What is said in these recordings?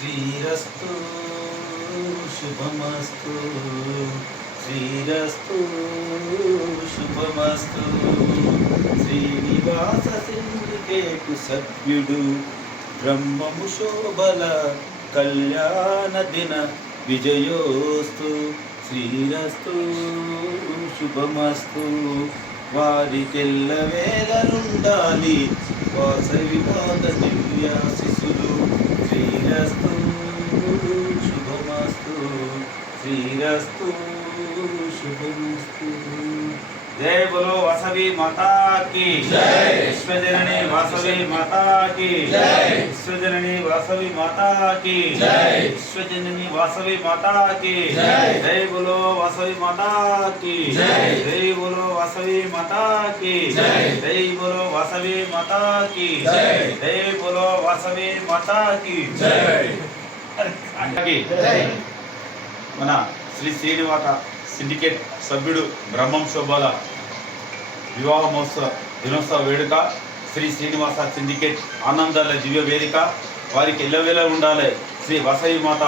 శ్రీరస్తు శుభమస్తు. శ్రీరస్తు శుభమస్తు. Srinivasa syndicate సభ్యుడు బ్రహ్మము శోభల కళ్యాణ దిన విజయోస్తు. శ్రీరస్తు శుభమస్తు. వారికెల్ల వేలనుండాలి వాసవి పాద शुभमस्तु श्रीरस्तु शुभमस्तु। जय बोलो वासवी माता की। जय। विश्वजननी वासवी माता की। जय। विश्वजननी वासवी माता की। जय। विश्वजननी वासवी माता की। जय। जय बोलो वासवी माता की। जय। जय बोलो वासवी माता की। जय। जय बोलो वासवी माता की। जय। जय बोलो वासवी माता की। जय। మన శ్రీ శ్రీనివాస సిండికేట్ సభ్యుడు బ్రహ్మం శోభాల వివాహ మహోత్సవ దినోత్సవ వేడుక శ్రీ శ్రీనివాస సిండికేట్ ఆనందాల దివ్య వేదిక వారికి ఎల్లవేళ ఉండాలి. శ్రీ వసవి మాత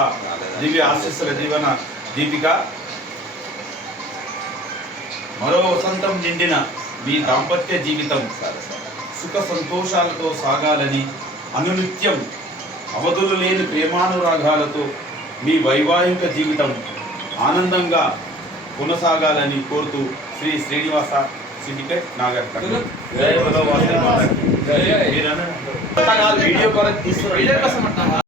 దివ్య ఆశీస్సుల జీవన దీపిక. మరో వసంతం నిండిన మీ దాంపత్య జీవితం సుఖ సంతోషాలతో సాగాలని అనునిత్యం అవధులు లేని ప్రేమానురాగాలతో మీ వైవాహిక జీవితం ఆనందంగా కొనసాగాలని కోరుతూ శ్రీ శ్రీనివాస సిండికేట్ నాగర్? వీడియో